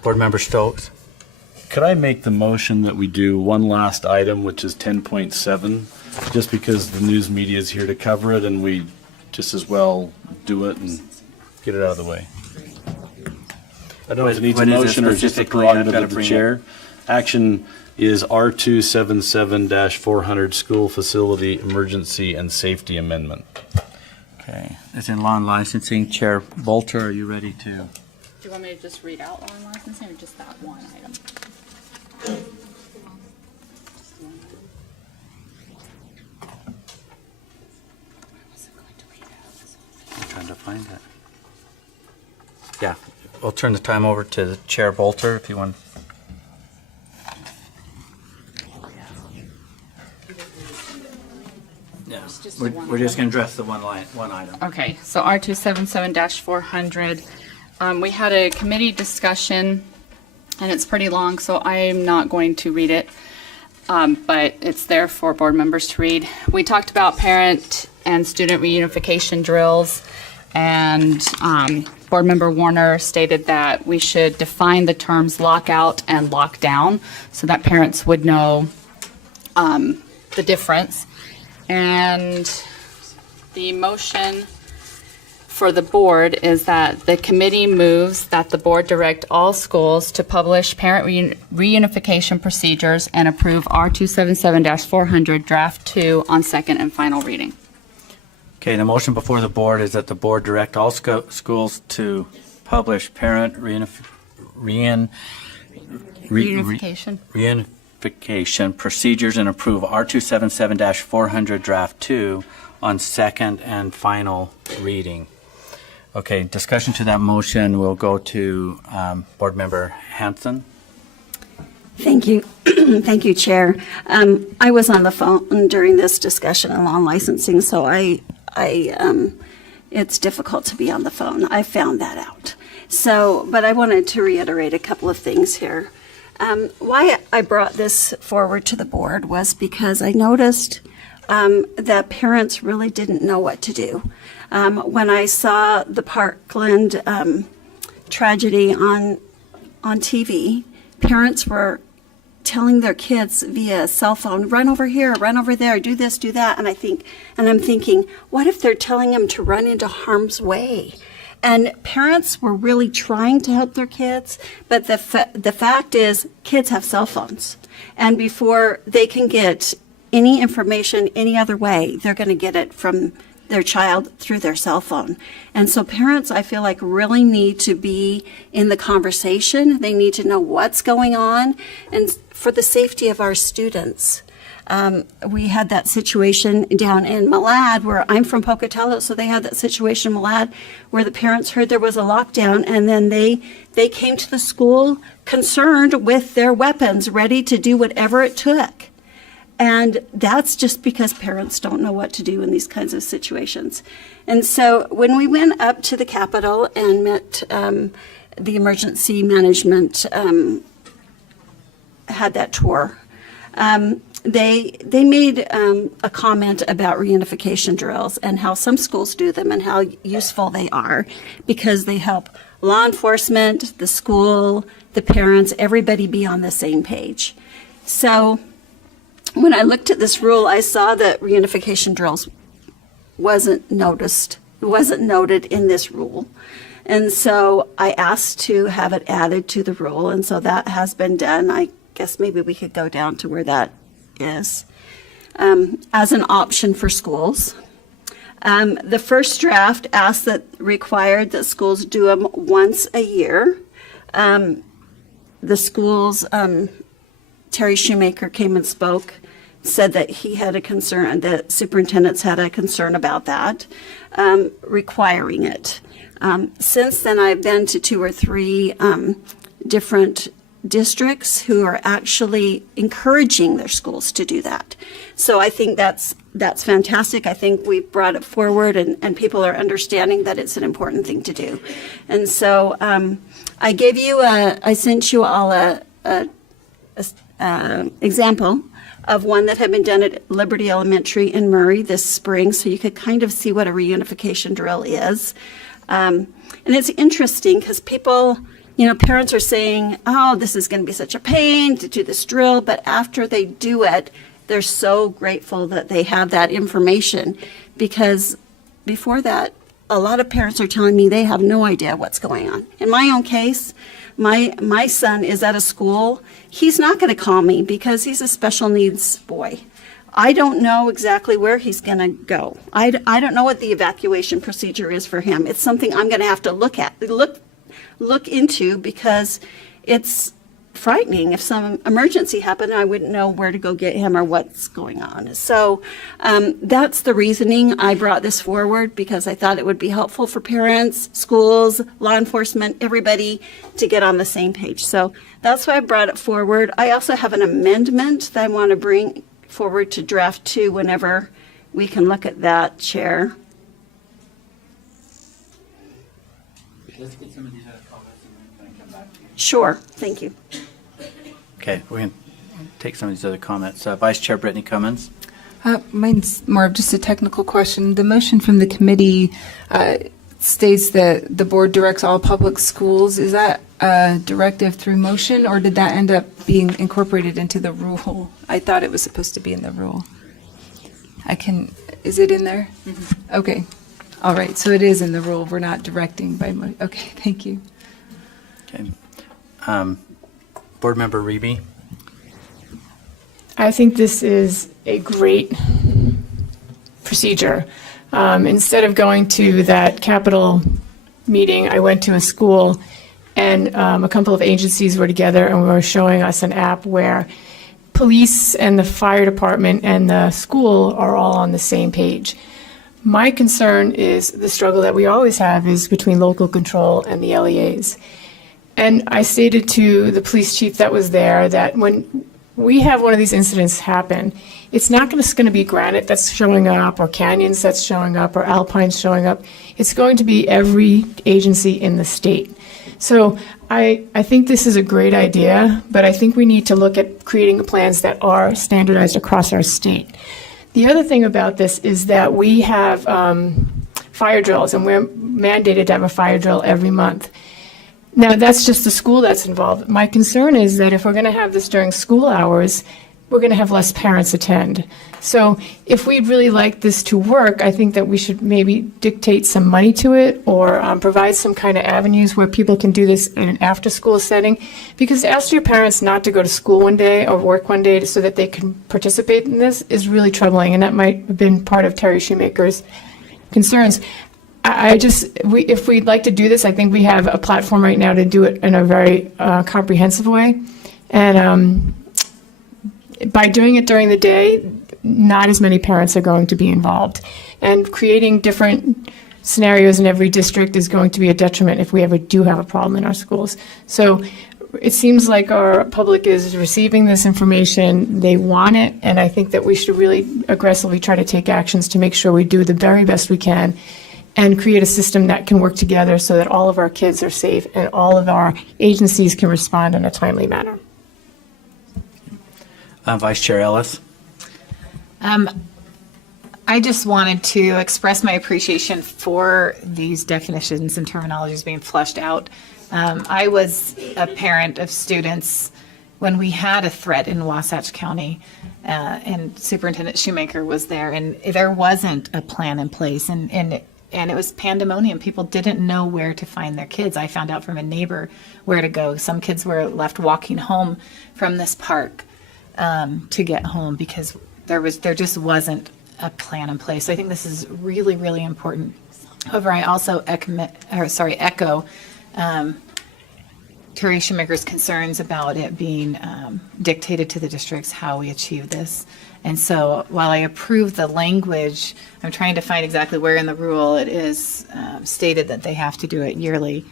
Board Member Stokes. Could I make the motion that we do one last item, which is 10.7, just because the news media is here to cover it, and we just as well do it and get it out of the way? I don't know if it needs a What is it motion or just a specifically? I've prerogative gotta of the bring chair. Action is R277-400 School Facility Emergency and Safety Amendment. Okay, it's in law and licensing. Chair Bolter, are you ready to? Do you want me to just read out law and licensing or just that one item? I'm trying to find it. Yeah, we'll turn the time over to Chair Bolter if you want. Yeah, Just we're, one we're just item. going to address the one item. Okay, so R277-400. We had a committee discussion, and it's pretty long, so I'm not going to read it, but it's there for board members to read. We talked about parent and student reunification drills, and Board Member Warner stated that we should define the terms lockout and lockdown so that parents would know the difference. And the motion for the board is that the committee moves that the board direct all schools to publish parent reunification procedures and approve R277-400 Draft 2 on second and final reading. Okay, the motion before the board is that the board direct all schools to publish parent Reunification. reunification procedures and approve R277-400 Draft 2 on second and final reading. Okay, discussion to that motion will go to Board Member Hanson. Thank you. Thank you, Chair. I was on the phone during this discussion on law and licensing, so it's difficult to be on the phone. I found that out. So, but I wanted to reiterate a couple of things here. Why I brought this forward to the board was because I noticed that parents really didn't know what to do. When I saw the Parkland tragedy on TV, parents were telling their kids via cell phone, run over here, run over there, do this, do that. And I'm thinking, what if they're telling them to run into harm's way? And parents were really trying to help their kids, but the fact is, kids have cell phones. And before they can get any information any other way, they're going to get it from their child through their cell phone. And so parents, I feel like, really need to be in the conversation. They need to know what's going on, and for the safety of our students. We had that situation down in Malad, where I'm from Pocatello, so they had that situation in Malad where the parents heard there was a lockdown, and then they came to the school concerned with their weapons, ready to do whatever it took. And that's just because parents don't know what to do in these kinds of situations. And so when we went up to the Capitol and met the emergency management, had that tour, they made a comment about reunification drills and how some schools do them and how useful they are because they help law enforcement, the school, the parents, everybody be on the same page. So when I looked at this rule, I saw that reunification drills wasn't noted in this rule. And so I asked to have it added to the rule, and so that has been done. I guess maybe we could go down to where that is as an option for schools. The first draft asked that required that schools do them once a year. The schools, Terry Shoemaker came and spoke, said that he had a concern, that superintendents had a concern about that, requiring it. Since then, I've been to 2 or 3 different districts who are actually encouraging their schools to do that. So I think that's fantastic. I think we've brought it forward, and people are understanding that it's an important thing to do. And so I sent you all a example of one that had been done at Liberty Elementary in Murray this spring, so you could kind of see what a reunification drill is. And it's interesting because people You know, parents are saying, oh, this is going to be such a pain to do this drill, but after they do it, they're so grateful that they have that information, because before that, a lot of parents are telling me they have no idea what's going on. In my own case, my son is at a school. He's not going to call me because he's a special needs boy. I don't know exactly where he's going to go. I don't know what the evacuation procedure is for him. It's something I'm going to have to look into, because it's frightening. If some emergency happened, I wouldn't know where to go get him or what's going on. So that's the reasoning I brought this forward, because I thought it would be helpful for parents, schools, law enforcement, everybody to get on the same page. So that's why I brought it forward. I also have an amendment that I want to bring forward to draft 2 whenever we can look at that, Chair. Let's get some of these other comments and then come back to you. Sure, thank you. Okay, we're going to take some of these other comments. Vice Chair Brittany Cummins. Mine's more of just a technical question. The motion from the committee states that the board directs all public schools. Is that a directive through motion, or did that end up being incorporated into the rule? I thought it was supposed to be in the rule. Is it in there? Mm-hmm. Okay. All right, so it is in the rule. We're not directing by motion. Okay, thank you. Okay. Board Member Reby. I think this is a great procedure. Instead of going to that Capitol meeting, I went to a school, and a couple of agencies were together and were showing us an app where police and the fire department and the school are all on the same page. My concern is the struggle that we always have is between local control and the LEAs. And I stated to the police chief that was there that when we have one of these incidents happen, it's not just going to be Granite that's showing up, or Canyons that's showing up, or Alpine's showing up. It's going to be every agency in the state. So I think this is a great idea, but I think we need to look at creating plans that are standardized across our state. The other thing about this is that we have fire drills, and we're mandated to have a fire drill every month. Now, that's just the school that's involved. My concern is that if we're going to have this during school hours, we're going to have less parents attend. So if we'd really like this to work, I think that we should maybe dictate some money to it, or provide some kind of avenues where people can do this in an after-school setting. Because to ask your parents not to go to school one day or work one day so that they can participate in this is really troubling, and that might have been part of Terry Shoemaker's concerns. If we'd like to do this, I think we have a platform right now to do it in a very comprehensive way. And by doing it during the day, not as many parents are going to be involved. And creating different scenarios in every district is going to be a detriment if we ever do have a problem in our schools. So it seems like our public is receiving this information, they want it, and I think that we should really aggressively try to take actions to make sure we do the very best we can and create a system that can work together so that all of our kids are safe and all of our agencies can respond in a timely manner. Vice Chair Ellis. I just wanted to express my appreciation for these definitions and terminologies being fleshed out. I was a parent of students when we had a threat in Wasatch County, and Superintendent Shoemaker was there, and there wasn't a plan in place, and it was pandemonium. People didn't know where to find their kids. I found out from a neighbor where to go. Some kids were left walking home from this park to get home because there just wasn't a plan in place. So I think this is really, really important. However, I also echo Terry Shoemaker's concerns about it being dictated to the districts how we achieve this. And so while I approve the language, I'm trying to find exactly where in the rule it is stated that they have to do it yearly.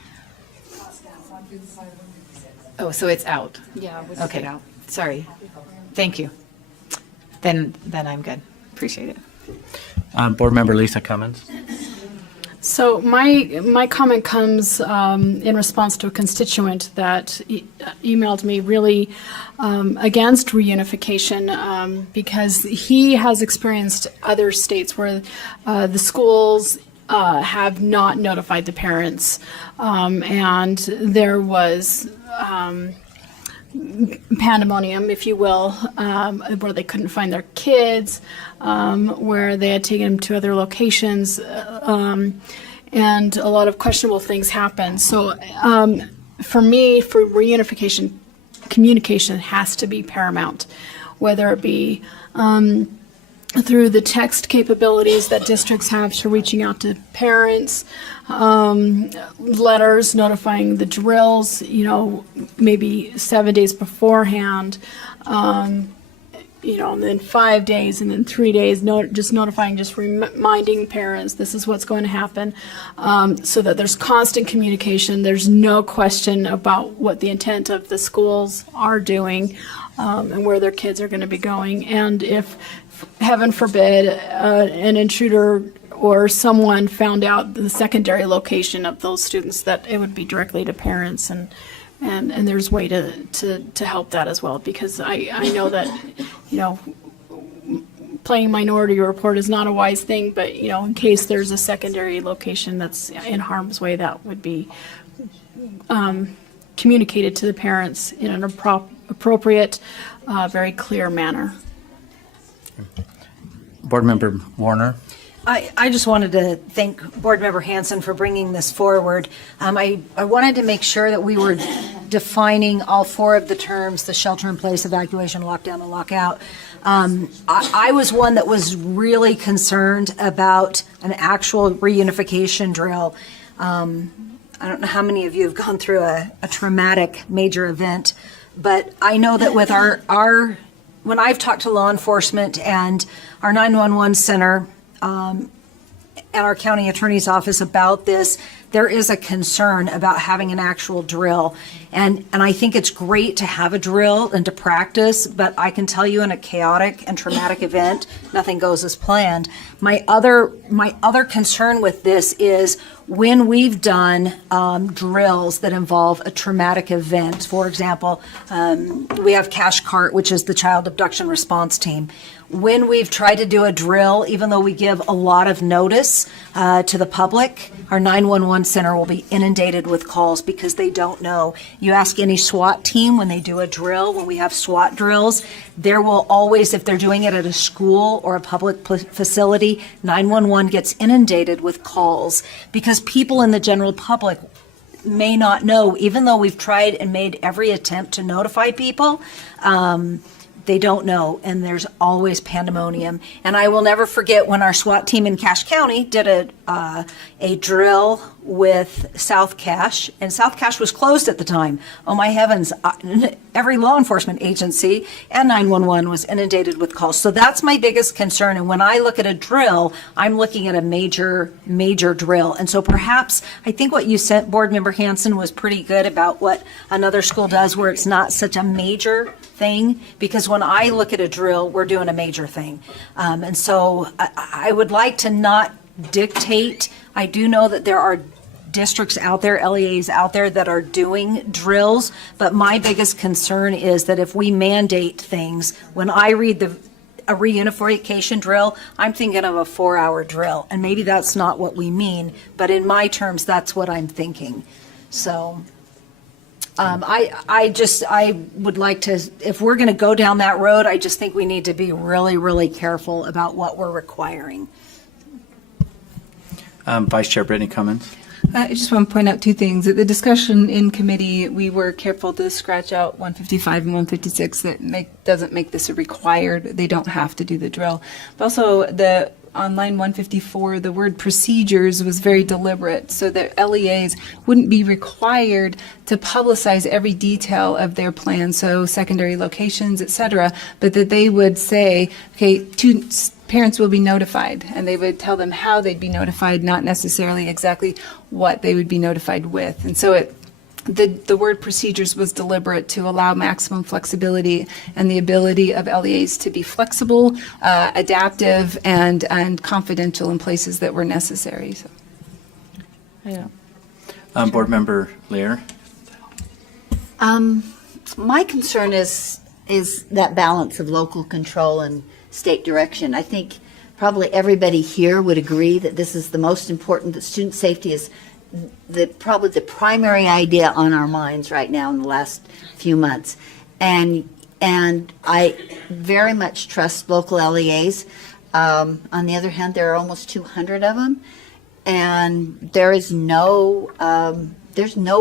Oh, so it's out. Yeah, we'll Okay, sorry. Thank you. Then I'm good. Appreciate it. Board Member Lisa Cummins. So my comment comes in response to a constituent that emailed me really against reunification because he has experienced other states where the schools have not notified the parents. And there was pandemonium, if you will, where they couldn't find their kids, where they had taken them to other locations, and a lot of questionable things happened. So for me, for reunification, communication has to be paramount, whether it be through the text capabilities that districts have for reaching out to parents, letters notifying the drills, maybe 7 days beforehand, and then 5 days, and then 3 days, just notifying, just reminding parents this is what's going to happen, so that there's constant communication. There's no question about what the intent of the schools are doing, and where their kids are going to be going. And if, heaven forbid, an intruder or someone found out the secondary location of those students, that it would be directly to parents, and there's way to help that as well, because I know that, playing Minority Report is not a wise thing, but, in case there's a secondary location that's in harm's way, that would be communicated to the parents in an appropriate, very clear manner. Board Member Warner? I just wanted to thank Board Member Hanson for bringing this forward. I wanted to make sure that we were defining all four of the terms, the shelter-in-place, evacuation, lockdown, and lockout. I was one that was really concerned about an actual reunification drill. I don't know how many of you have gone through a traumatic major event, but I know that with our when I've talked to law enforcement and our 911 center, and our county attorney's office about this, there is a concern about having an actual drill. And I think it's great to have a drill and to practice, but I can tell you in a chaotic and traumatic event, nothing goes as planned. My other concern with this is when we've done drills that involve a traumatic event. For example, we have Cash Cart, which is the child abduction response team. When we've tried to do a drill, even though we give a lot of notice to the public, our 911 center will be inundated with calls because they don't know. You ask any SWAT team when they do a drill, when we have SWAT drills, there will always, if they're doing it at a school or a public facility, 911 gets inundated with calls because people in the general public may not know, even though we've tried and made every attempt to notify people, they don't know, and there's always pandemonium. And I will never forget when our SWAT team in Cache County did a drill with South Cache, and South Cache was closed at the time. Oh my heavens, every law enforcement agency and 911 was inundated with calls. So that's my biggest concern. And when I look at a drill, I'm looking at a major drill. And so perhaps, I think what you sent Board Member Hanson was pretty good about what another school does where it's not such a major thing, because when I look at a drill, we're doing a major thing. And so I would like to not dictate. I do know that there are districts out there, LEAs out there that are doing drills, but my biggest concern is that if we mandate things, when I read a reunification drill, I'm thinking of a 4-hour drill, and maybe that's not what we mean, but in my terms, that's what I'm thinking. So I would like to, if we're going to go down that road, I just think we need to be really, really careful about what we're requiring. Vice Chair Brittany Cummins? I just want to point out two things. At the discussion in committee, we were careful to scratch out 155 and 156 that doesn't make this a required, they don't have to do the drill. But also on line 154, the word procedures was very deliberate, so that LEAs wouldn't be required to publicize every detail of their plan, so secondary locations, et cetera, but that they would say, okay, parents will be notified, and they would tell them how they'd be notified, not necessarily exactly what they would be notified with. And so the word procedures was deliberate to allow maximum flexibility and the ability of LEAs to be flexible, adaptive, and confidential in places that were necessary. So, Board Member Lear? My concern is that balance of local control and state direction. I think probably everybody here would agree that this is the most important, that student safety is probably the primary idea on our minds right now in the last few months. And I very much trust local LEAs. On the other hand, there are almost 200 of them, and there's no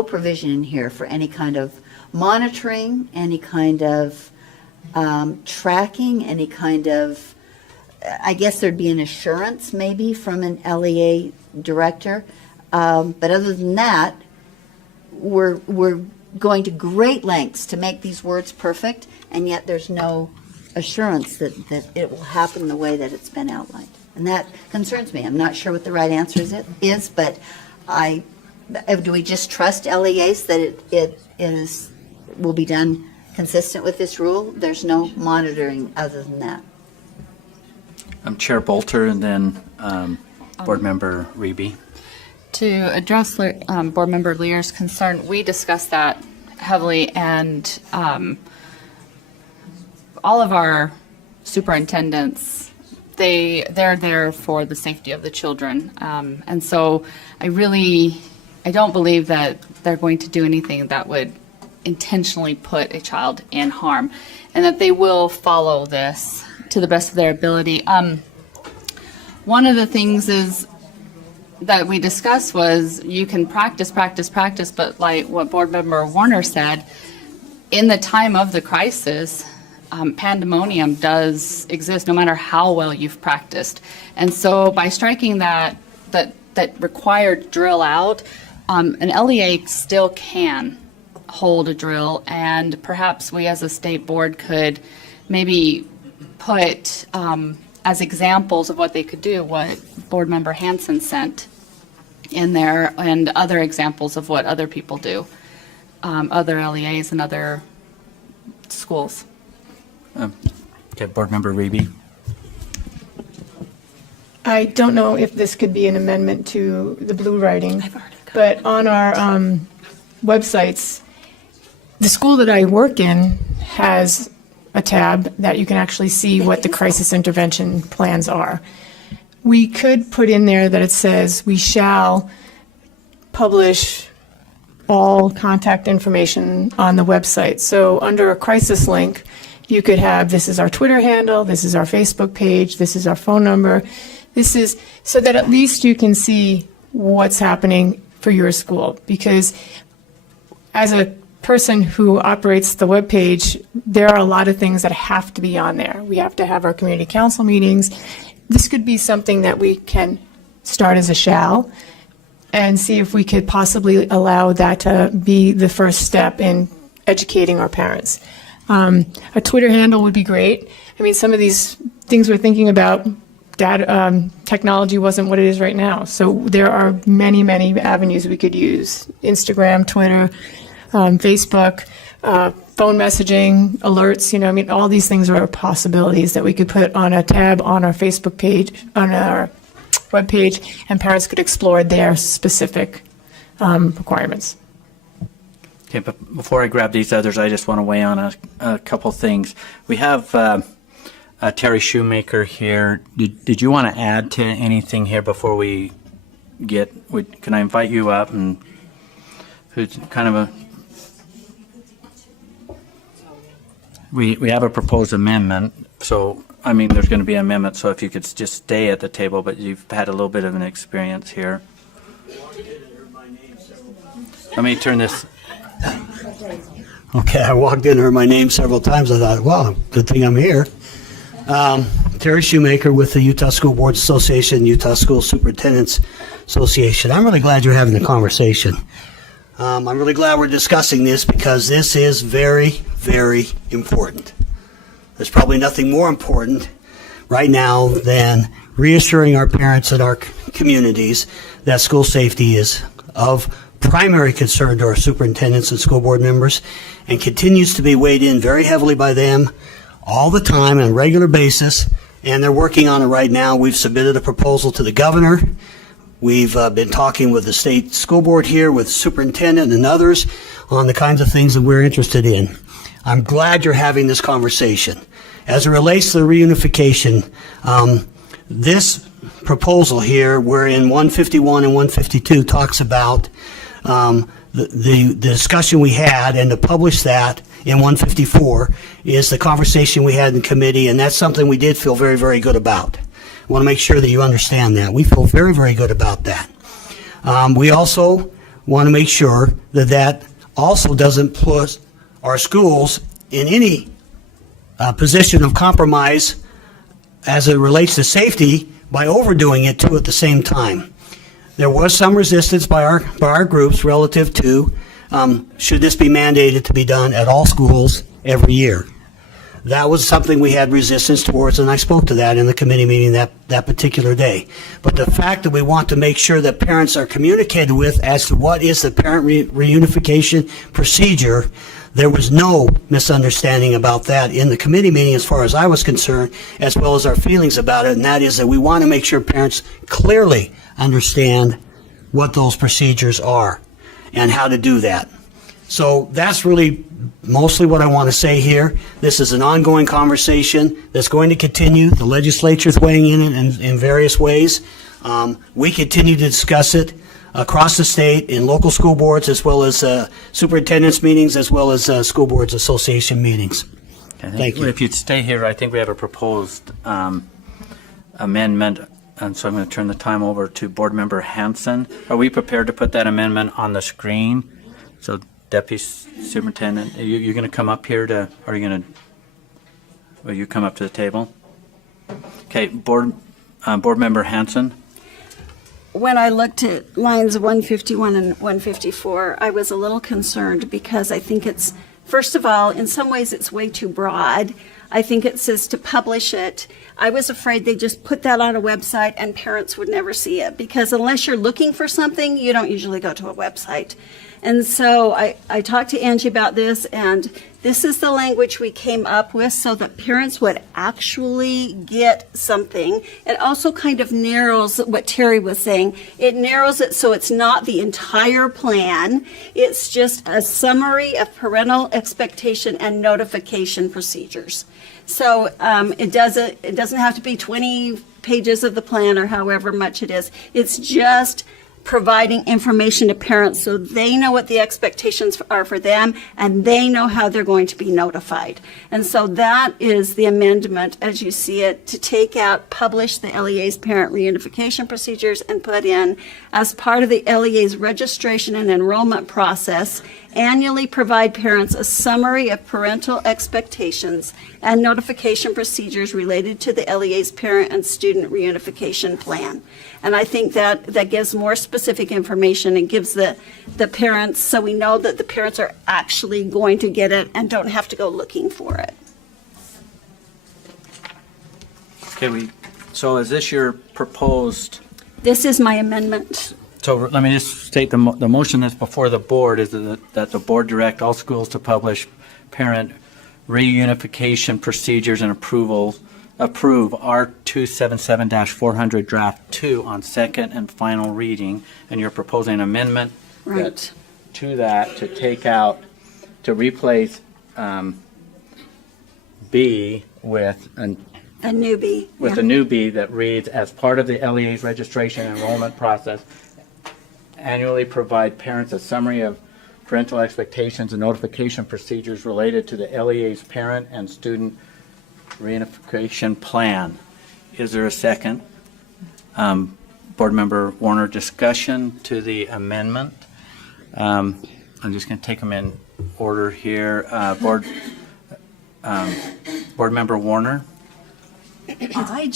provision in here for any kind of monitoring, any kind of tracking, any kind of, I guess there'd be an assurance maybe from an LEA director. But other than that, we're going to great lengths to make these words perfect, and yet there's no assurance that it will happen the way that it's been outlined. And that concerns me. I'm not sure what the right answer is, but do we just trust LEAs that it will be done consistent with this rule? There's no monitoring other than that. I'm Chair Bolter, and then Board Member Reby. To address Board Member Lear's concern, we discussed that heavily, and all of our superintendents, they're there for the safety of the children. And so I don't believe that they're going to do anything that would intentionally put a child in harm, and that they will follow this to the best of their ability. One of the things is that we discussed was you can practice, but like what Board Member Warner said, in the time of the crisis, pandemonium does exist no matter how well you've practiced. And so by striking that required drill out, an LEA still can hold a drill, and perhaps we as a state board could maybe put as examples of what they could do what Board Member Hanson sent in there, and other examples of what other people do, other LEAs and other schools. Okay, Board Member Reby. I don't know if this could be an amendment to the blue writing, but on our websites, the school that I work in has a tab that you can actually see what the crisis intervention plans are. We could put in there that it says we shall publish all contact information on the website. So under a crisis link, you could have, this is our Twitter handle, this is our Facebook page, this is our phone number. This is so that at least you can see what's happening for your school. Because as a person who operates the web page, there are a lot of things that have to be on there. We have to have our community council meetings. This could be something that we can start as a shall and see if we could possibly allow that to be the first step in educating our parents. A Twitter handle would be great. I mean, some of these things we're thinking about, technology wasn't what it is right now. So there are many, many avenues we could use. Instagram, Twitter, Facebook, phone messaging, alerts, all these things are possibilities that we could put on a tab on our Facebook page, on our web page, and parents could explore their specific requirements. Okay, but before I grab these others, I just want to weigh on a couple things. We have Terry Shoemaker here. Did you want to add to anything here before we can I invite you up, and who's kind of a... We have a proposed amendment, so, I mean, there's going to be an amendment, so if you could just stay at the table, but you've had a little bit of an experience here. Let me turn this... Okay, I walked in and heard my name several times. I thought, wow, good thing I'm here. Terry Shoemaker with the Utah School Boards Association, Utah School Superintendents Association. I'm really glad you're having the conversation. I'm really glad we're discussing this because this is very, very important. There's probably nothing more important right now than reassuring our parents and our communities that school safety is of primary concern to our superintendents and school board members, and continues to be weighed in very heavily by them all the time on a regular basis, and they're working on it right now. We've submitted a proposal to the governor. We've been talking with the state school board here, with superintendent and others on the kinds of things that we're interested in. I'm glad you're having this conversation. As it relates to the reunification, this proposal here, wherein 151 and 152 talks about the discussion we had, and to publish that in 154 is the conversation we had in committee, and that's something we did feel very, very good about. I want to make sure that you understand that. We feel very, very good about that. We also want to make sure that that also doesn't put our schools in any position of compromise as it relates to safety by overdoing it too at the same time. There was some resistance by our groups relative to should this be mandated to be done at all schools every year. That was something we had resistance towards, and I spoke to that in the committee meeting that particular day. But the fact that we want to make sure that parents are communicated with as to what is the parent reunification procedure, there was no misunderstanding about that in the committee meeting as far as I was concerned, as well as our feelings about it, and that is that we want to make sure parents clearly understand what those procedures are and how to do that. So that's really mostly what I want to say here. This is an ongoing conversation that's going to continue. The legislature's weighing in in various ways. We continue to discuss it across the state in local school boards, as well as superintendent's meetings, as well as school boards association meetings. Thank you. If you'd stay here, I think we have a proposed amendment, and so I'm going to turn the time over to Board Member Hanson. Are we prepared to put that amendment on the screen? So Deputy Superintendent, you're going to come up here to, or are you going to, will you come up to the table? Okay, Board Member Hanson. When I looked at lines 151 and 154, I was a little concerned because I think it's, first of all, in some ways it's way too broad. I think it says to publish it. I was afraid they just put that on a website and parents would never see it, because unless you're looking for something, you don't usually go to a website. And so I talked to Angie about this, and this is the language we came up with so that parents would actually get something. It also kind of narrows what Terry was saying. It narrows it so it's not the entire plan. It's just a summary of parental expectation and notification procedures. So it doesn't have to be 20 pages of the plan or however much it is. It's just providing information to parents so they know what the expectations are for them and they know how they're going to be notified. And so that is the amendment as you see it, to take out, publish the LEA's parent reunification procedures and put in, as part of the LEA's registration and enrollment process, annually provide parents a summary of parental expectations and notification procedures related to the LEA's parent and student reunification plan. And I think that gives more specific information and gives the parents, so we know that the parents are actually going to get it and don't have to go looking for it. Okay, so is this your proposed? This is my amendment. So let me just state the motion that's before the board is that the board direct all schools to publish parent reunification procedures and approve R277-400 draft 2 on second and final reading, and you're proposing an amendment Right. to that to take out, to replace B with A newbie. with a new B that reads, as part of the LEA's registration and enrollment process, annually provide parents a summary of parental expectations and notification procedures related to the LEA's parent and student reunification plan. Is there a second? Board Member Warner, discussion to the amendment. I'm just going to take them in order here. Board Member Warner. I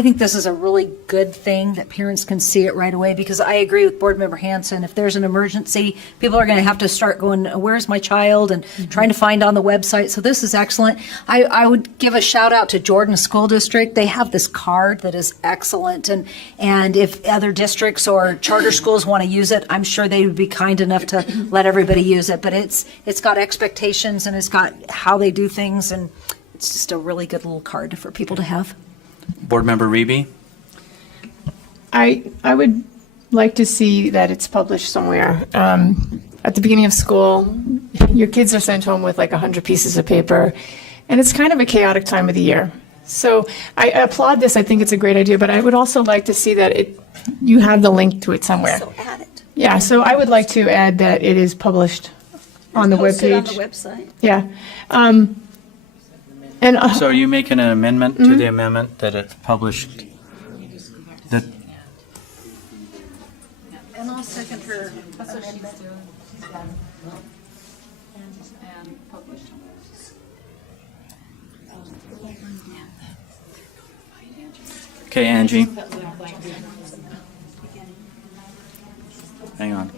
think this is a really good thing that parents can see it right away, because I agree with Board Member Hanson. If there's an emergency, people are going to have to start going, where's my child, and trying to find on the website. So this is excellent. I would give a shout out to Jordan School District. They have this card that is excellent. And if other districts or charter schools want to use it, I'm sure they would be kind enough to let everybody use it. But it's got expectations and it's got how they do things, and it's just a really good little card for people to have. Board Member Reby. I would like to see that it's published somewhere. At the beginning of school, your kids are sent home with like 100 pieces of paper, and it's kind of a chaotic time of the year. So I applaud this. I think it's a great idea, but I would also like to see that you have the link to it somewhere. So add it. Yeah, so I would like to add that it is published on the Post it on the webpage. website. Yeah. So are you making an amendment to the amendment that it's published? That, And I'll second her. okay, Angie? Hang on.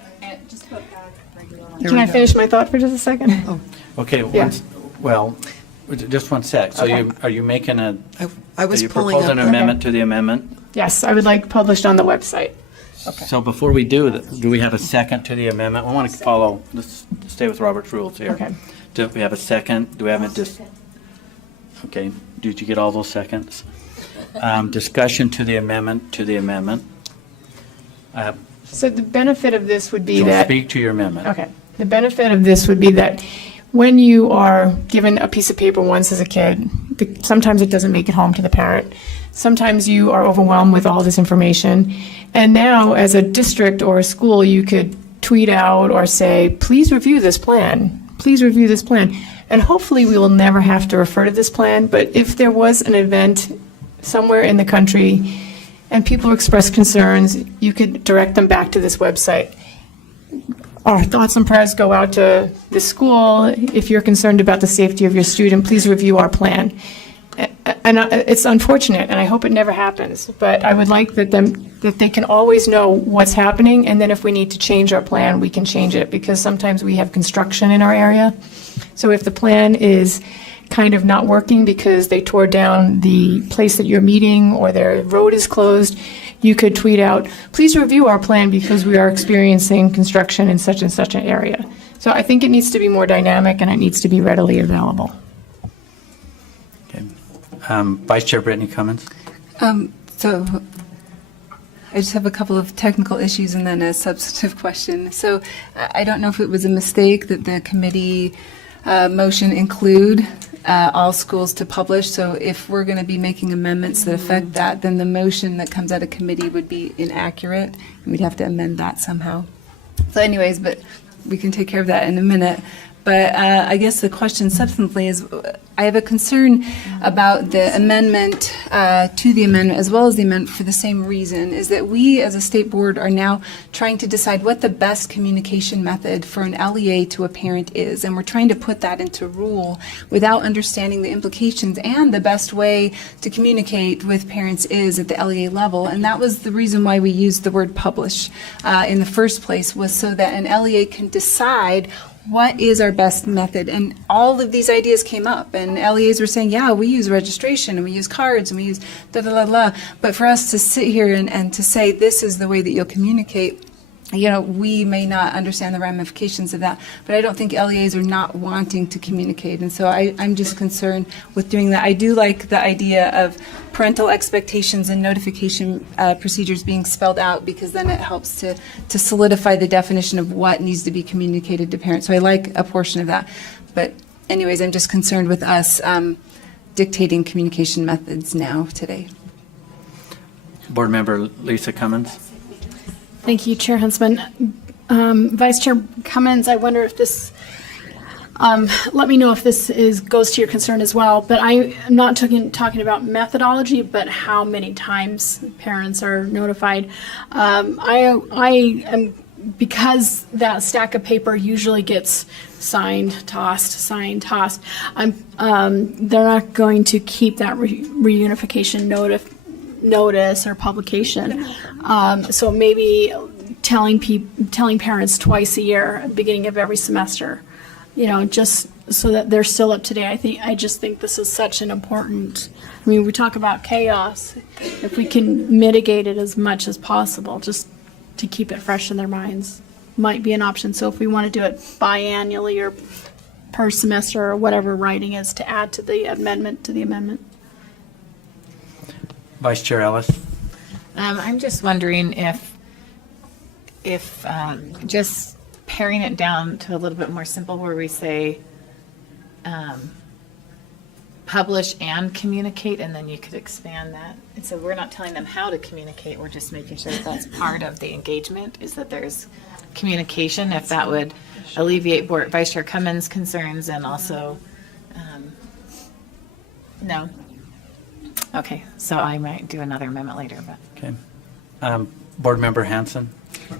Can I finish my thought for just a second? Okay, Yeah. well, just one sec. So Okay. are you making a, I are was you pulling up proposing an the- amendment to the amendment? Yes, I would like published on the website. So before we do we have a second to the amendment? We want to follow, let's stay with Robert's rules here. Okay. Do we have a second? Do we have it just, okay, did you get all those seconds? Discussion to the amendment, So the benefit of this would be so that. speak to your amendment. Okay. The benefit of this would be that when you are given a piece of paper once as a kid, sometimes it doesn't make it home to the parent. Sometimes you are overwhelmed with all this information. And now, as a district or a school, you could tweet out or say, please review this plan. Please review this plan. And hopefully we will never have to refer to this plan. But if there was an event somewhere in the country and people express concerns, you could direct them back to this website. Our thoughts and prayers go out to the school. If you're concerned about the safety of your student, please review our plan. And it's unfortunate, and I hope it never happens, but I would like that they can always know what's happening, and then if we need to change our plan, we can change it, because sometimes we have construction in our area. So if the plan is kind of not working because they tore down the place that you're meeting or their road is closed, you could tweet out, please review our plan because we are experiencing construction in such and such an area. So I think it needs to be more dynamic and it needs to be readily available. Okay. Vice Chair Brittany Cummins? So I just have a couple of technical issues and then a substantive question. So I don't know if it was a mistake that the committee motion include all schools to publish. So if we're going to be making amendments that affect that, then the motion that comes out of committee would be inaccurate. We'd have to amend that somehow. So anyways, but we can take care of that in a minute. But I guess the question substantively is, I have a concern about the amendment to the amendment, as well as the amendment for the same reason, is that we as a state board are now trying to decide what the best communication method for an LEA to a parent is. And we're trying to put that into rule without understanding the implications and the best way to communicate with parents is at the LEA level. And that was the reason why we used the word publish in the first place, was so that an LEA can decide what is our best method? And all of these ideas came up, and LEAs were saying, yeah, we use registration, and we use cards, and we use da-da-da-da. But for us to sit here and to say, this is the way that you'll communicate, you know, we may not understand the ramifications of that, but I don't think LEAs are not wanting to communicate. And so I'm just concerned with doing that. I do like the idea of parental expectations and notification procedures being spelled out, because then it helps to solidify the definition of what needs to be communicated to parents. So I like a portion of that. But anyways, I'm just concerned with us dictating communication methods now today. Board Member Lisa Cummins? Thank you, Chair Huntsman. Vice Chair Cummins, I wonder if this, let me know if this goes to your concern as well, but I am not talking about methodology, but how many times parents are notified. I am, because that stack of paper usually gets signed, tossed, they're not going to keep that reunification notice or publication. So maybe telling parents twice a year at the beginning of every semester, you know, just so that they're still up to date. I just think this is such an important, I mean, we talk about chaos. If we can mitigate it as much as possible, just to keep it fresh in their minds, might be an option. So if we want to do it biannually or per semester or whatever writing is, to add to the amendment to the amendment. Vice Chair Ellis? I'm just wondering if just paring it down to a little bit more simple, where we say publish and communicate, and then you could expand that. And so we're not telling them how to communicate, we're just making sure that that's part of the engagement, is that there's communication, if that would alleviate Vice Chair Cummins' concerns, and also, no? Okay, so I might do another amendment later, but. Okay. Board Member Hanson?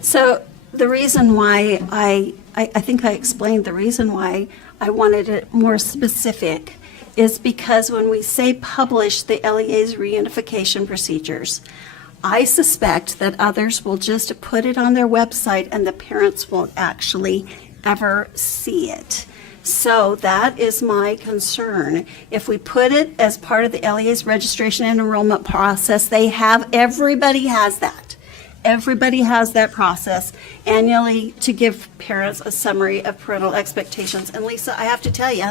So the reason why I think I explained the reason why I wanted it more specific is because when we say publish the LEA's reunification procedures, I suspect that others will just put it on their website and the parents won't actually ever see it. So that is my concern. If we put it as part of the LEA's registration and enrollment process, everybody has that. Everybody has that process annually to give parents a summary of parental expectations. And Lisa, I have to tell you,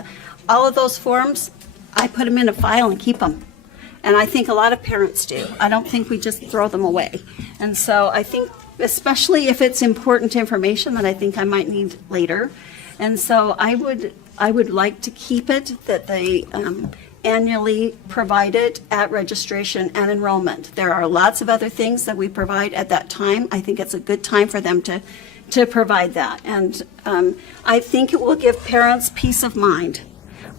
all of those forms, I put them in a file and keep them. And I think a lot of parents do. I don't think we just throw them away. And so I think, especially if it's important information that I think I might need later. And so I would like to keep it that they annually provide it at registration and enrollment. There are lots of other things that we provide at that time. I think it's a good time for them to provide that. And I think it will give parents peace of mind.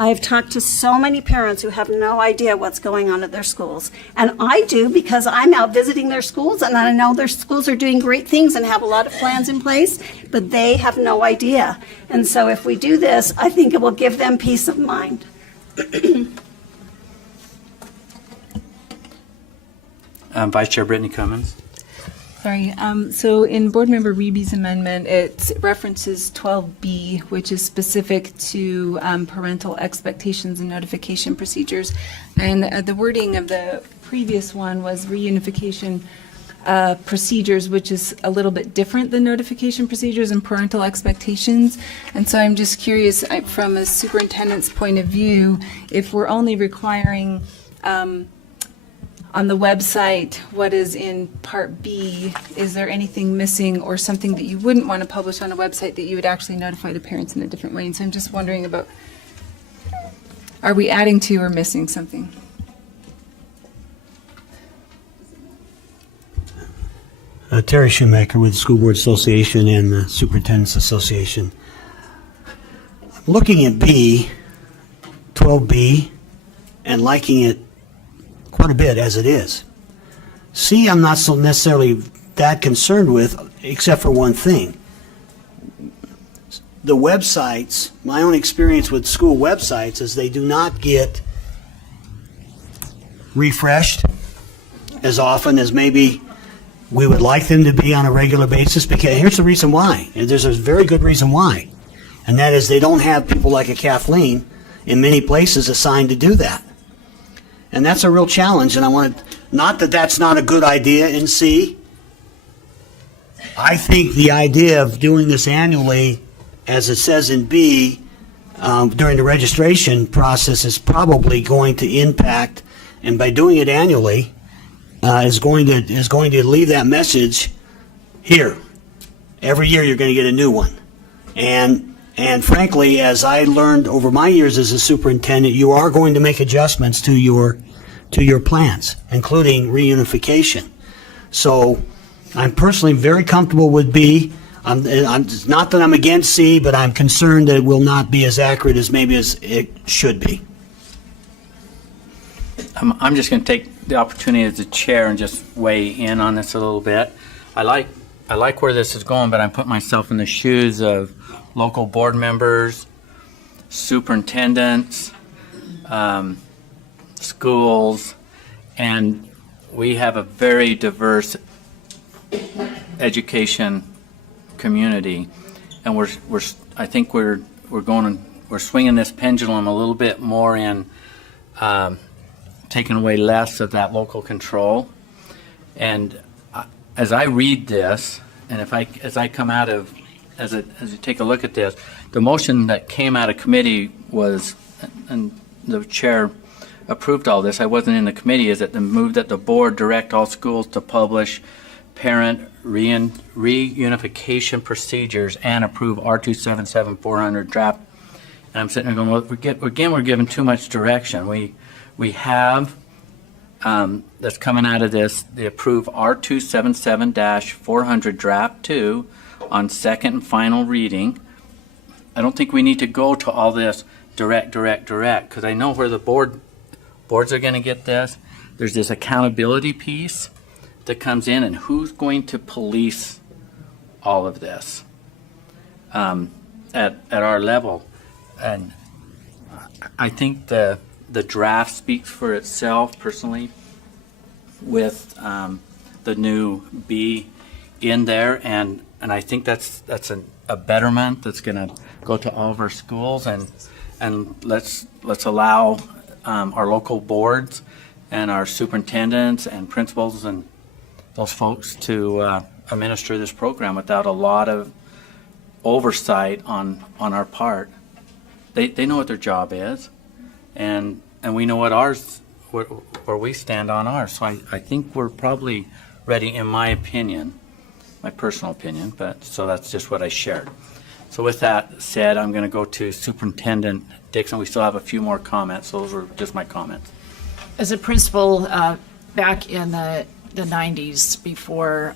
I have talked to so many parents who have no idea what's going on at their schools. And I do, because I'm out visiting their schools and I know their schools are doing great things and have a lot of plans in place, but they have no idea. And so if we do this, I think it will give them peace of mind. Vice Chair Brittany Cummins? Sorry, so in Board Member Reeby's amendment, it references 12B, which is specific to parental expectations and notification procedures. And the wording of the previous one was reunification procedures, which is a little bit different than notification procedures and parental expectations. And so I'm just curious, from a superintendent's point of view, if we're only requiring on the website what is in Part B, is there anything missing or something that you wouldn't want to publish on a website that you would actually notify the parents in a different way? And so I'm just wondering about, are we adding to or missing something? Terry Shoemaker with the School Board Association and the Superintendent's Association. Looking at B, 12B, and liking it quite a bit as it is. C, I'm not so necessarily that concerned with, except for one thing. The websites, my own experience with school websites is they do not get refreshed as often as maybe we would like them to be on a regular basis, because here's the reason why. And there's a very good reason why. And that is they don't have people like a Kathleen in many places assigned to do that. And that's a real challenge, and I want to, not that that's not a good idea in C. I think the idea of doing this annually, as it says in B, during the registration process is probably going to impact, and by doing it annually, is going to leave that message here. Every year you're going to get a new one. And frankly, as I learned over my years as a superintendent, you are going to make adjustments to your plans, including reunification. So I'm personally very comfortable with B. I'm not that I'm against C, but I'm concerned that it will not be as accurate as maybe as it should be. I'm just going to take the opportunity as the chair and just weigh in on this a little bit. I like where this is going, but I'm putting myself in the shoes of local board members, superintendents, schools, and we have a very diverse education community, and I think we're swinging this pendulum a little bit more in taking away less of that local control. And as I read this, and as you take a look at this, the motion that came out of committee was, and the chair approved all this, I wasn't in the committee, is that the move that the board direct all schools to publish parent reunification procedures and approve R277400 draft And I'm sitting there going, well, we're given too much direction. We have, that's coming out of this, the approved R277-400 draft 2 on second and final reading. I don't think we need to go to all this direct, because I know where the boards are going to get this. There's this accountability piece that comes in, and who's going to police all of this at our level. And I think the draft speaks for itself personally with the new B in there, and I think that's a betterment that's going to go to all of our schools, and let's allow our local boards and our superintendents and principals and those folks to administer this program without a lot of oversight on our part. They know what their job is, and we know what ours, where we stand on ours. So I think we're probably ready, in my opinion, my personal opinion, but so that's just what I shared. So with that said, I'm going to go to Superintendent Dixon. We still have a few more comments. Those were just my comments. As a principal, back in the 90s, before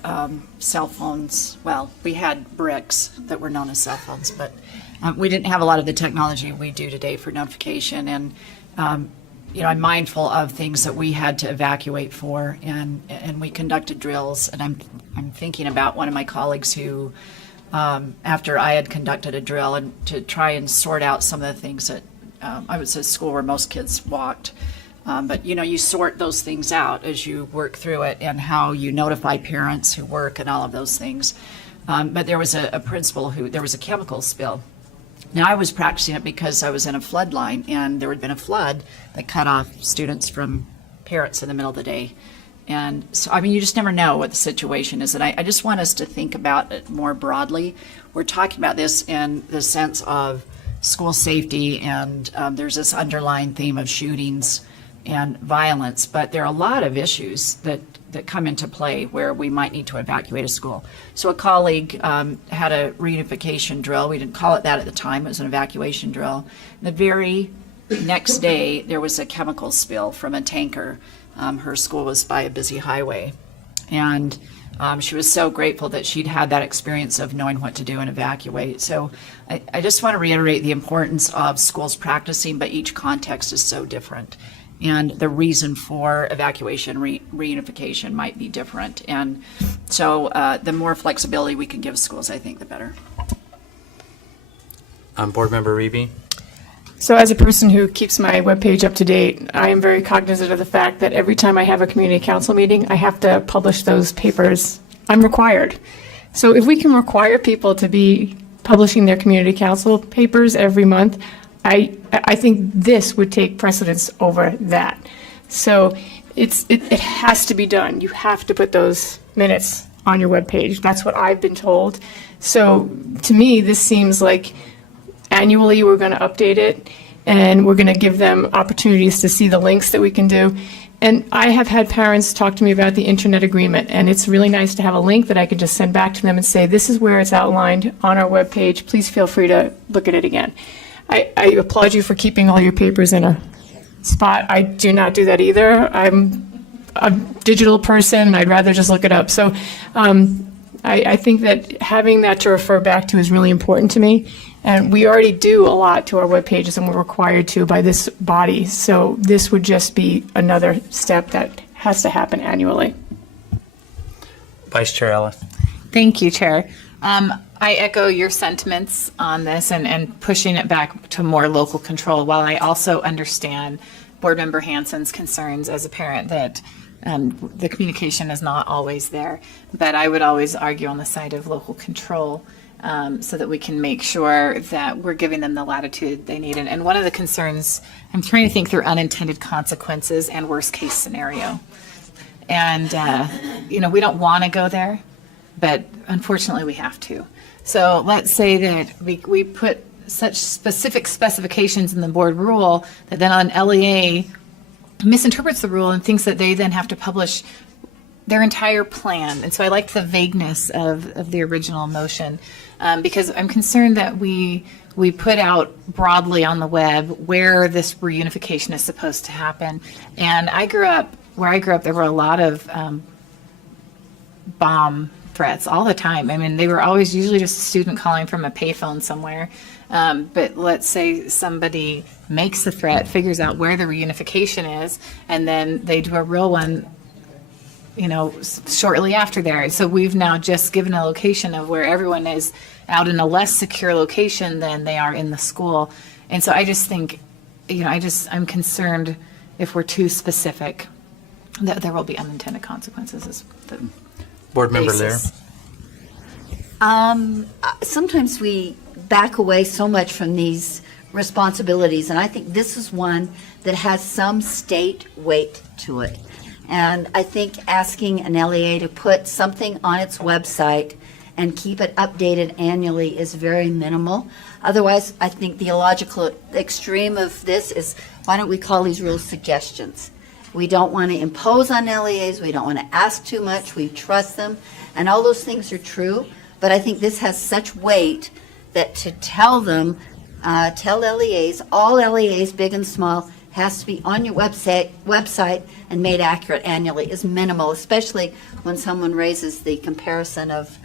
cell phones, well, we had bricks that were known as cell phones, but we didn't have a lot of the technology we do today for notification. And, I'm mindful of things that we had to evacuate for, and we conducted drills. And I'm thinking about one of my colleagues who, after I had conducted a drill and to try and sort out some of the things that I was at school where most kids walked. But you sort those things out as you work through it, and how you notify parents who work and all of those things. But there was a principal there was a chemical spill. Now, I was practicing it because I was in a flood line, and there had been a flood that cut off students from parents in the middle of the day. And so, you just never know what the situation is. And I just want us to think about it more broadly. We're talking about this in the sense of school safety, and there's this underlying theme of shootings and violence, but there are a lot of issues that come into play where we might need to evacuate a school. So a colleague had a reunification drill. We didn't call it that at the time. It was an evacuation drill. The very next day, there was a chemical spill from a tanker. Her school was by a busy highway. And she was so grateful that she'd had that experience of knowing what to do and evacuate. So I just want to reiterate the importance of schools practicing, but each context is so different. And the reason for evacuation, reunification might be different. And so the more flexibility we can give schools, I think, the better. Board Member Reeby? So as a person who keeps my webpage up to date, I am very cognizant of the fact that every time I have a community council meeting, I have to publish those papers. I'm required. So if we can require people to be publishing their community council papers every month, I think this would take precedence over that. So it has to be done. You have to put those minutes on your webpage. That's what I've been told. So to me, this seems like annually we're going to update it, and we're going to give them opportunities to see the links that we can do. And I have had parents talk to me about the internet agreement, and it's really nice to have a link that I could just send back to them and say, this is where it's outlined on our webpage. Please feel free to look at it again. I applaud you for keeping all your papers in a spot. I do not do that either. I'm a digital person, and I'd rather just look it up. So I think that having that to refer back to is really important to me. And we already do a lot to our web pages, and we're required to by this body. So this would just be another step that has to happen annually. Vice Chair Ellis? Thank you, Chair. I echo your sentiments on this and pushing it back to more local control, while I also understand Board Member Hansen's concerns as a parent that the communication is not always there. But I would always argue on the side of local control so that we can make sure that we're giving them the latitude they need. And one of the concerns, I'm trying to think through unintended consequences and worst case scenario. And, we don't want to go there, but unfortunately we have to. So let's say that we put such specific specifications in the board rule that then on LEA misinterprets the rule and thinks that they then have to publish their entire plan. And so I liked the vagueness of the original motion because I'm concerned that we we put out broadly on the web where this reunification is supposed to happen. And where I grew up, there were a lot of bomb threats all the time. I mean, they were always usually just a student calling from a payphone somewhere. But let's say somebody makes the threat, figures out where the reunification is, and then they do a real one, shortly after there. So we've now just given a location of where everyone is out in a less secure location than they are in the school. And so I just think, I'm concerned if we're too specific that there will be unintended consequences. Is the Board Member Lear. basis. Sometimes we back away so much from these responsibilities, and I think this is one that has some state weight to it. And I think asking an LEA to put something on its website and keep it updated annually is very minimal. Otherwise, I think the illogical extreme of this is, why don't we call these rules suggestions? We don't want to impose on LEAs. We don't want to ask too much. We trust them. And all those things are true. But I think this has such weight that to tell them, tell LEAs, all LEAs, big and small, has to be on your website and made accurate annually is minimal, especially when someone raises the comparison of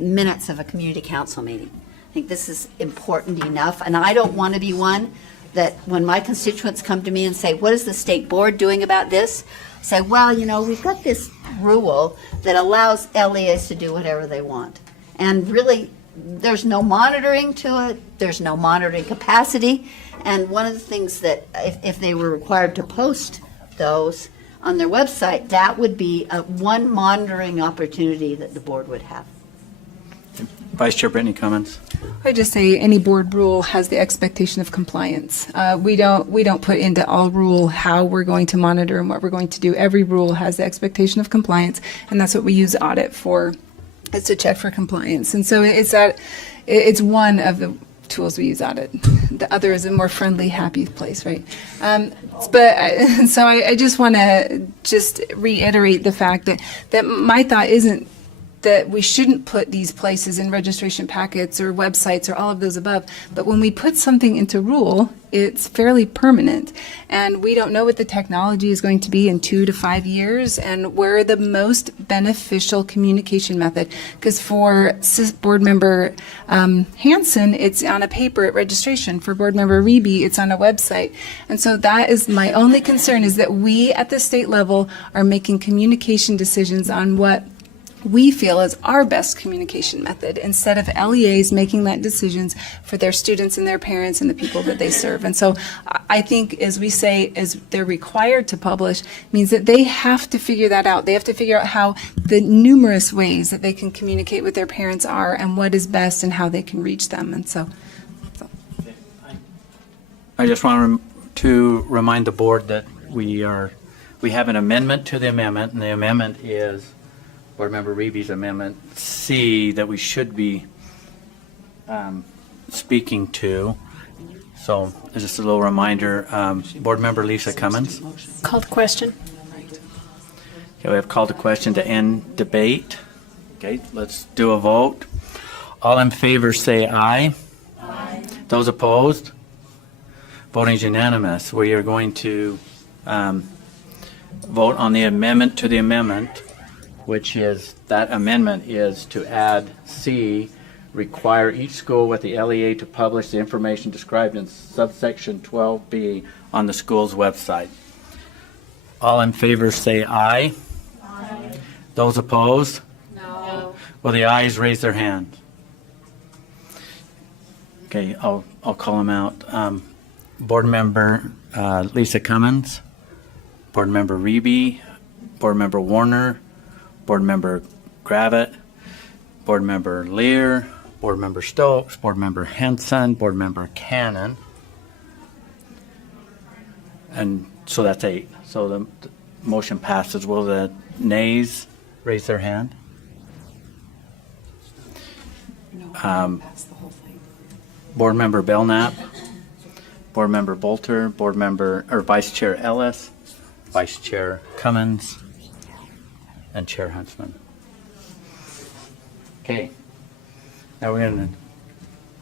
minutes of a community council meeting. I think this is important enough. And I don't want to be one that when my constituents come to me and say, what is the state board doing about this? Say, well, we've got this rule that allows LEAs to do whatever they want. And really, there's no monitoring to it. There's no monitoring capacity. And one of the things that if they were required to post those on their website, that would be one monitoring opportunity that the board would have. Vice Chair Brittany, comments? I just say any board rule has the expectation of compliance. We don't put into all rule how we're going to monitor and what we're going to do. Every rule has the expectation of compliance, and that's what we use audit for, is to check for compliance. And so it's one of the tools we use audit. The other is a more friendly, happy place, right? So I just want to just reiterate the fact that my thought isn't that we shouldn't put these places in registration packets or websites or all of those above. But when we put something into rule, it's fairly permanent. And we don't know what the technology is going to be in 2 to 5 years and where the most beneficial communication method. Because for Board Member Hanson, it's on a paper at registration. For Board Member Reby, it's on a website. And so that is my only concern, is that we at the state level are making communication decisions on what we feel is our best communication method, instead of LEAs making that decisions for their students and their parents and the people that they serve. And so I think, as we say, as they're required to publish, means that they have to figure that out. They have to figure out how the numerous ways that they can communicate with their parents are and what is best and how they can reach them. And so. I just want to remind the board that we have an amendment to the amendment, and the amendment is Board Member Reby's amendment C that we should be speaking to. So just a little reminder, Board Member Lisa Cummins. Call the question. Okay, we have called a question to end debate. Okay, let's do a vote. All in favor say aye. Aye. Those opposed? Voting is unanimous. We are going to vote on the amendment to the amendment, which is, that amendment is to add C, require each school with the LEA to publish the information described in subsection 12B on the school's website. All in favor say aye. Aye. Those opposed? No. Will the ayes raise their hand? Okay, I'll call them out. Board Member Lisa Cummins, Board Member Reby, Board Member Warner, Board Member Gravitt, Board Member Lear, Board Member Stokes, Board Member Henson, Board Member Cannon. And so that's 8. So the motion passes. Will the nays raise their hand? Board Member Belknap, Board Member Bolter, Board Member or Vice Chair Ellis, Vice Chair Cummins, and Chair Huntsman. Okay. Now we're going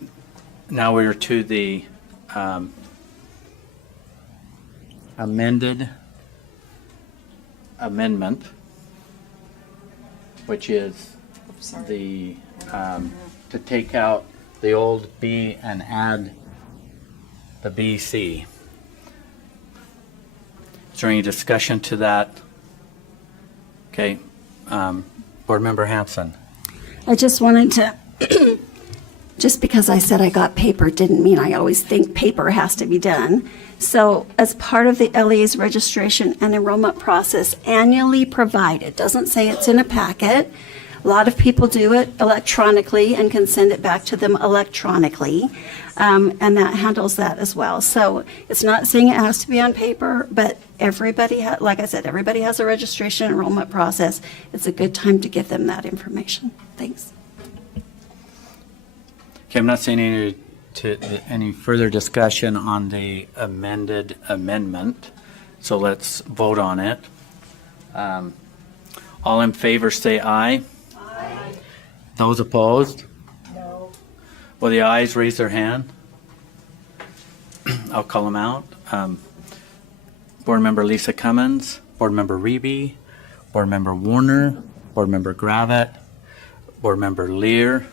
to now we're to the amendment, which is the, to take out the old B and add the BC. Is there any discussion to that? Okay, Board Member Hanson. I just wanted to, just because I said I got paper didn't mean I always think paper has to be done. So as part of the LEA's registration and enrollment process annually provided, doesn't say it's in a packet. A lot of people do it electronically and can send it back to them electronically, and that handles that as well. So it's not saying it has to be on paper, but everybody, like I said, everybody has a registration enrollment process. It's a good time to give them that information. Thanks. Okay, I'm not seeing any further discussion on the amended amendment, so let's vote on it. All in favor say aye. Aye. Those opposed? No. Will the ayes raise their hand? I'll call them out. Board Member Lisa Cummins, Board Member Reby, Board Member Warner, Board Member Gravitt, Board Member Lear,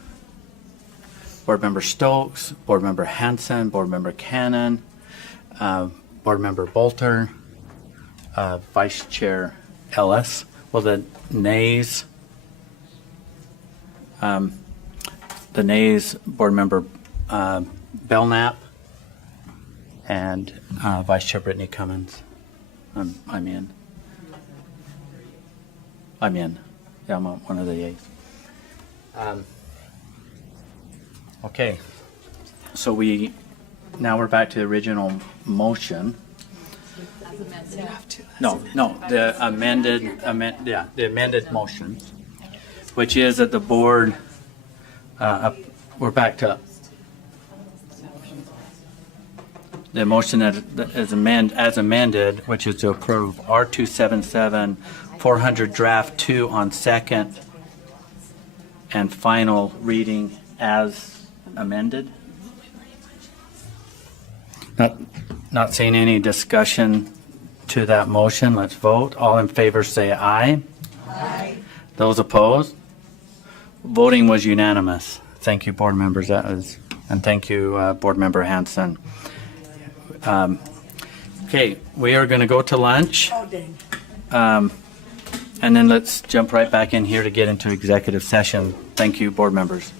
Board Member Stokes, Board Member Hanson, Board Member Cannon, Board Member Bolter, Vice Chair Ellis. Will the nays, Board Member Belknap and Vice Chair Brittany Cummins. I'm in. Yeah, I'm one of the yeas. Okay, so now we're back to the original motion. No, the amended motion, which is that the board, we're back to the motion that is as amended, which is to approve R277 400 draft 2 on second and final reading as amended. Not seeing any discussion to that motion. Let's vote. All in favor say aye. Aye. Those opposed? Voting was unanimous. Thank you, board members. And thank you, Board Member Hanson. Okay, we are going to go to lunch. And then let's jump right back in here to get into executive session. Thank you, board members.